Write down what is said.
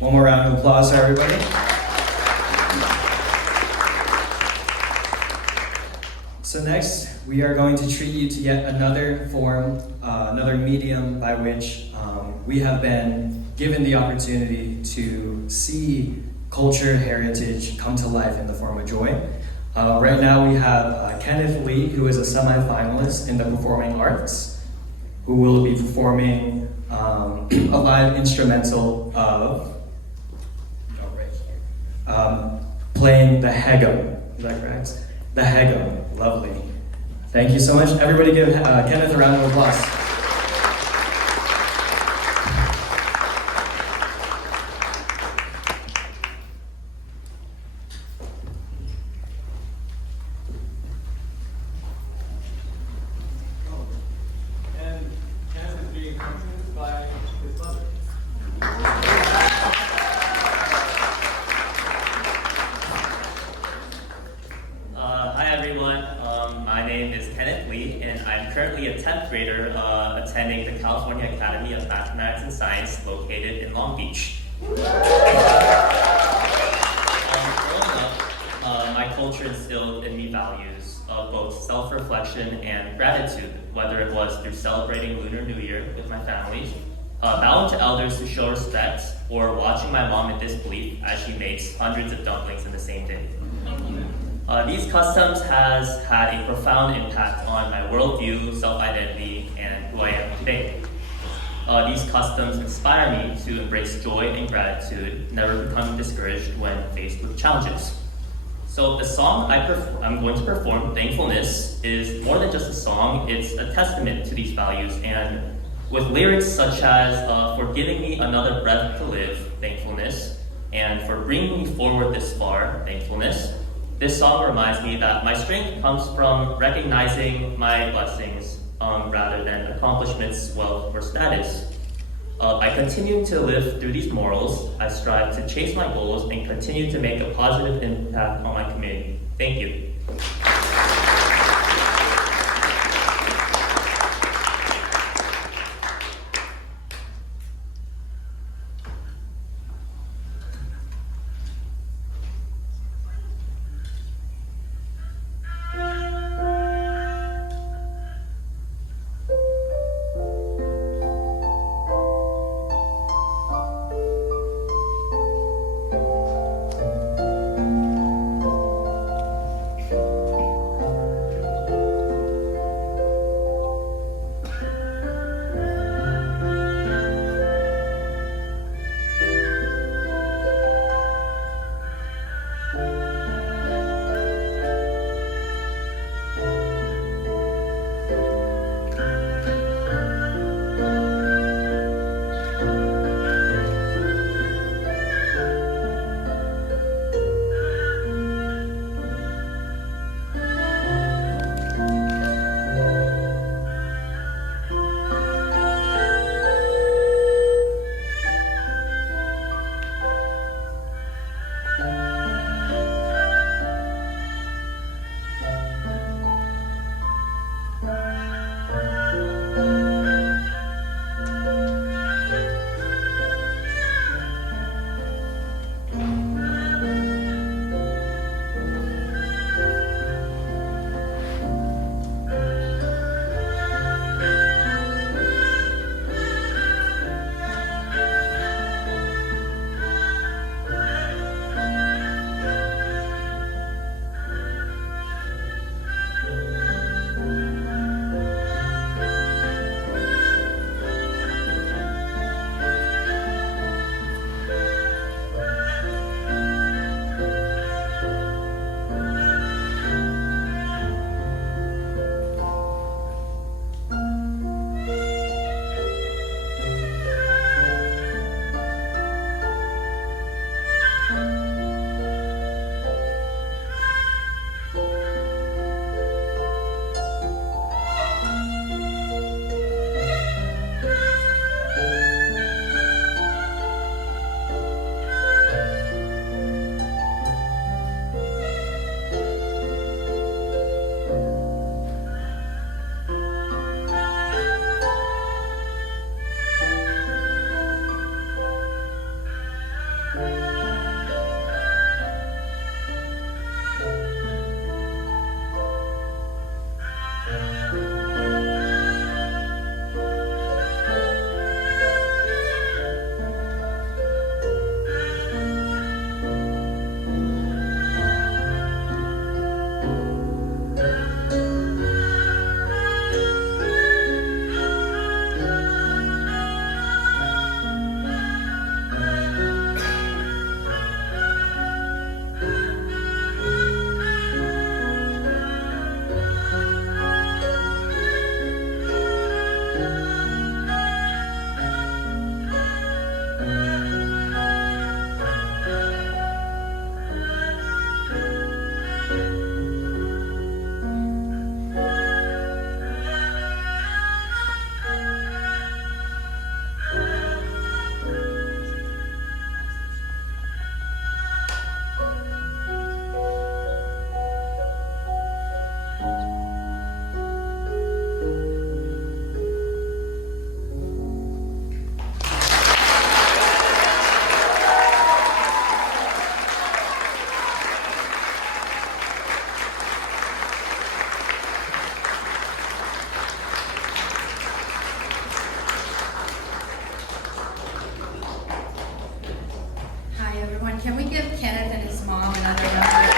One more round of applause for everybody. So next, we are going to treat you to yet another form, another medium by which we have been given the opportunity to see culture, heritage come to life in the form of joy. Right now we have Kenneth Lee, who is a semi-finalist in the performing arts, who will be performing a live instrumental of playing the hego. Is that correct? The hego. Lovely. Thank you so much. Everybody give Kenneth a round of applause. And Kenneth is being accompanied by his mother. Hi everyone, my name is Kenneth Lee and I'm currently a 10th grader attending the California Academy of Mathematics and Science located in Long Beach. Growing up, my culture instilled in me values of both self-reflection and gratitude, whether it was through celebrating Lunar New Year with my family, bowing to elders to show respect, or watching my mom in disbelief as she makes hundreds of dumplings in the same day. These customs has had a profound impact on my worldview, self-identity, and who I am today. These customs inspire me to embrace joy and gratitude, never become discouraged when faced with challenges. So the song I'm going to perform, Thankfulness, is more than just a song, it's a testament to these values, and with lyrics such as, for giving me another breath to live, thankfulness, and for bringing me forward this far, thankfulness. This song reminds me that my strength comes from recognizing my blessings rather than accomplishments, wealth, or status. By continuing to live through these morals, I strive to chase my goals and continue to make a positive impact on my community. Thank you. Hi everyone, can we give Kenneth and his mom another round of